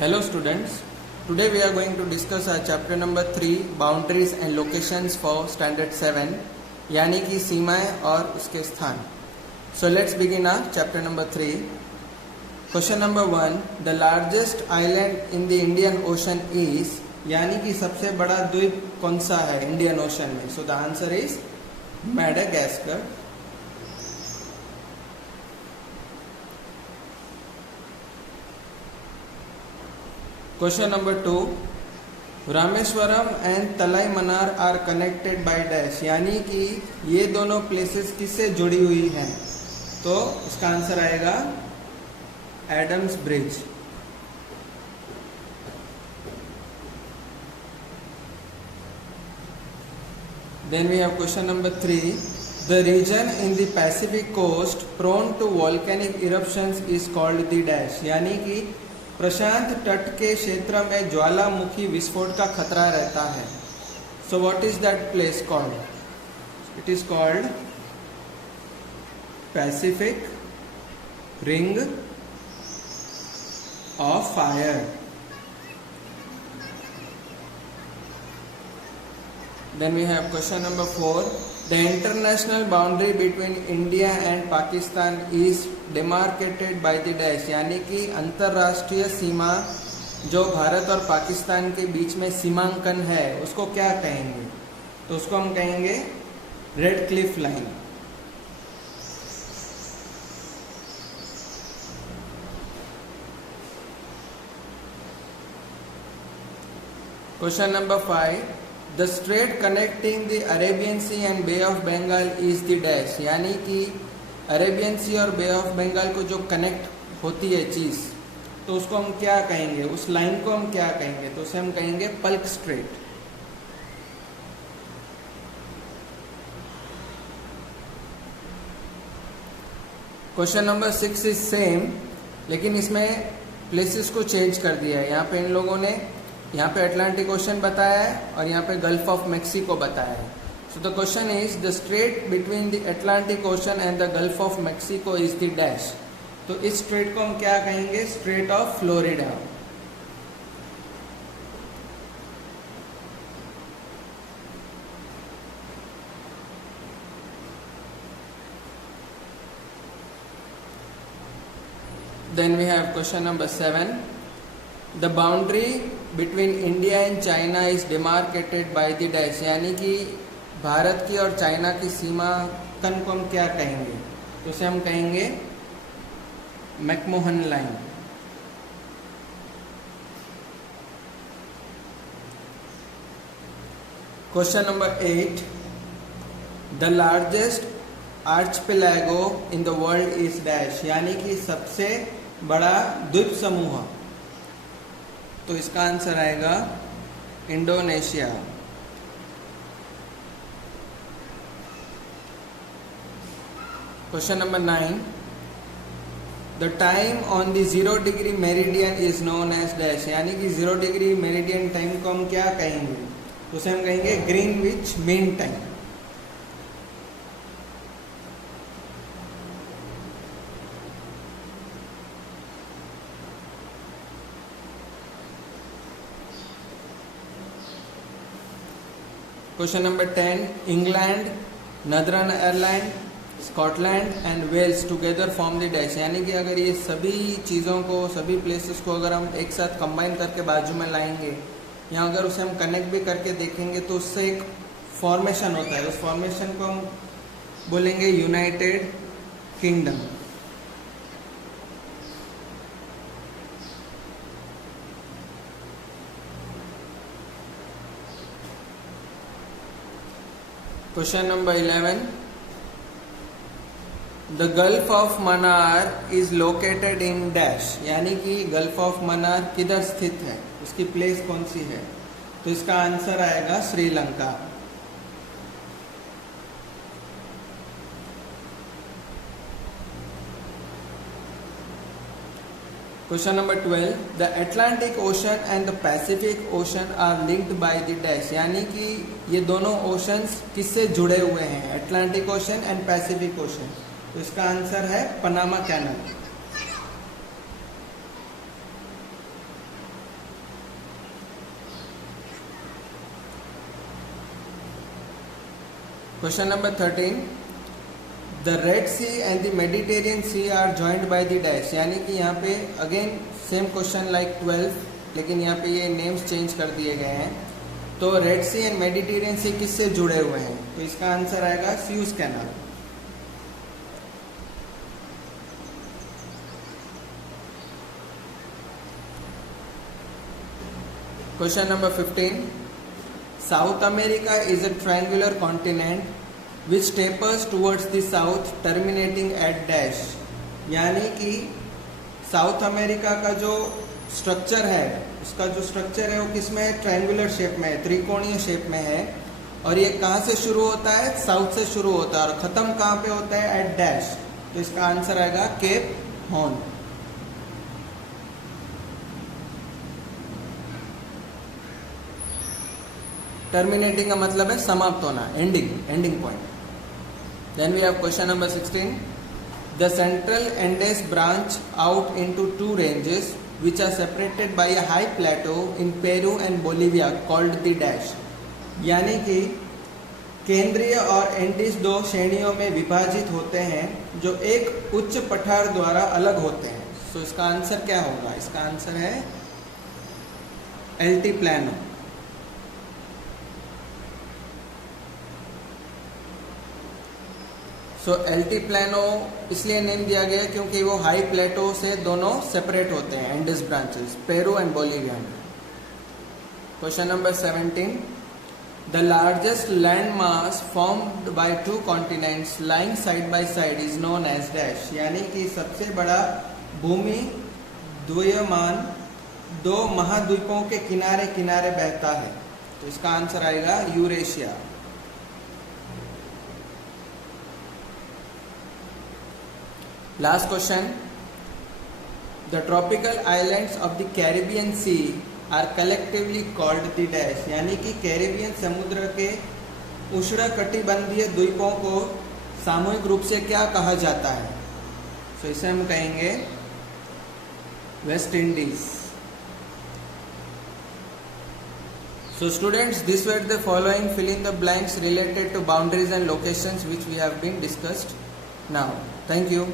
Hello students, today we are going to discuss our chapter number 3 boundaries and locations for standard 7 यानी कि सीमाएं और उसके स्थान. So let's begin our chapter number 3. Question number 1, the largest island in the Indian Ocean is यानी कि सबसे बड़ा द्वीप कौन सा है इंडियन ओशन में. So the answer is Madagascar. Question number 2, Rameswaram and Talai Mannar are connected by dash यानी कि ये दोनों प्लेसेस किससे जुड़ी हुई हैं. तो इसका आंसर आएगा Adam's Bridge. Then we have question number 3, the region in the Pacific coast prone to volcanic eruptions is called the dash यानी कि प्रशांत तट के क्षेत्र में ज्वालामुखी विस्फोट का खतरा रहता है. So what is that place called? It is called Pacific Ring of Fire. Then we have question number 4, the international boundary between India and Pakistan is demarcated by the dash यानी कि अंतर्राष्ट्रीय सीमा जो भारत और पाकिस्तान के बीच में सीमांकन है उसको क्या कहेंगे? तो उसको हम कहेंगे Radcliffe Line. Question number 5, the strait connecting the Arabian Sea and Bay of Bengal is the dash यानी कि अरेबियन सी और बे ऑफ बंगाल को जो कनेक्ट होती है चीज, तो उसको हम क्या कहेंगे? उस लाइन को हम क्या कहेंगे? तो उसे हम कहेंगे Palk strait. Question number 6 is same, लेकिन इसमें प्लेसेस को चेंज कर दिया है. यहाँ पे इन लोगों ने यहाँ पे अटलांटिक ओशन बताया है और यहाँ पे गल्फ ऑफ मेक्सिको बताया है. So the question is, the strait between the Atlantic Ocean and the Gulf of Mexico is the dash. तो इस स्ट्रेट को हम क्या कहेंगे? Straight of Florida. Then we have question number 7. The boundary between India and China is demarcated by the dash यानी कि भारत की और चाइना की सीमा कन को हम क्या कहेंगे? तो उसे हम कहेंगे McMahon line. Question number 8, the largest archipelago in the world is dash यानी कि सबसे बड़ा द्वीप समूह. तो इसका आंसर आएगा Indonesia. Question number 9, the time on the 0 degree meridian is known as dash यानी कि 0 degree meridian टाइम को हम क्या कहेंगे? तो उसे हम कहेंगे Greenwich Mean Time. Question number 10, England, Northern Ireland, Scotland and Wales together form the dash यानी कि अगर ये सभी चीज़ों को, सभी प्लेसेस को अगर हम एक साथ कंबाइन करके बाजू में लाएंगे या अगर उसे हम कनेक्ट भी करके देखेंगे तो उससे एक फॉर्मेशन होता है. उस फॉर्मेशन को हम बोलेंगे United kingdom. Question number 11, the gulf of Mannar is located in dash यानी कि गल्फ ऑफ मन्नार किधर स्थित है, उसकी प्लेस कौन सी है? तो इसका आंसर आएगा Sri Lanka. Question number 12, the Atlantic ocean and the Pacific ocean are linked by the dash यानी कि ये दोनों ओशंस किससे जुड़े हुए हैं? Atlantic ocean and Pacific ocean. तो इसका आंसर है Panama canal. Question number 13, the red C and the Mediterranean sea are joined by the dash, यानी कि यहाँ पे अगेन सेम क्वेश्चन लाइक 12, लेकिन यहाँ पे ये नेम्स चेंज कर दिए गए हैं। तो Red C and Mediterranean Sea किससे जुड़े हुए हैं? तो इसका आंसर आएगा Suez Canal. Question number 15, South America is a triangular continent which tapers towards the south terminating at dash, यानी कि साउथ अमेरिका का जो स्ट्रक्चर है, उसका जो स्ट्रक्चर है वो किसमें है? ट्रायंगुलर शेप में है, त्रिकोणीय शेप में है। और ये कहाँ से शुरू होता है? साउथ से शुरू होता है और खत्म कहाँ पे होता है? At dash. तो इसका आंसर आएगा केप हॉर्न। टर्मिनेटिंग का मतलब है समाप्त होना, ending point. Then we have question number 16, the central Andes branch out into 2 ranges which are separated by a high plateau in Peru and Bolivia called the dash, यानी कि केंद्रीय और Andes 2 श्रेणियों में विभाजित होते हैं जो एक उच्च पठार द्वारा अलग होते हैं। सो इसका आंसर क्या होगा? इसका आंसर है एल्टीप्लानो। सो एल्टीप्लानो इसलिए नेम दिया गया क्योंकि वो हाई प्लेटो से दोनों सेपरेट होते हैं, Andes branches, Peru and Bolivia में। Question number 17, the largest land mass formed by 2 continents lying side by side is known as dash, यानी कि सबसे बड़ा भूमि द्वयमान 2 महाद्वीपों के किनारे किनारे बहता है। तो इसका आंसर आएगा Eurasia. Last question, the tropical islands of the Caribbean Sea are collectively called the dash, यानी कि कैरिबियन समुद्र के उष्णकटिबंधीय द्वीपों को सामूहिक रूप से क्या कहा जाता है? तो इसे हम कहेंगे West Indies. So students, these were the following fill in the blanks related to boundaries and locations which we have been discussed now. Thank you.